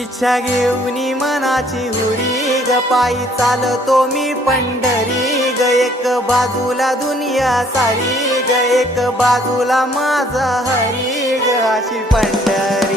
इच्छा घेऊनी मनाची हुरी ग पायी चालतो मी पंढरी ग एक बाजूला दुनिया सारी ग एक बाजूला माझा हरी ग अशी पंढरी।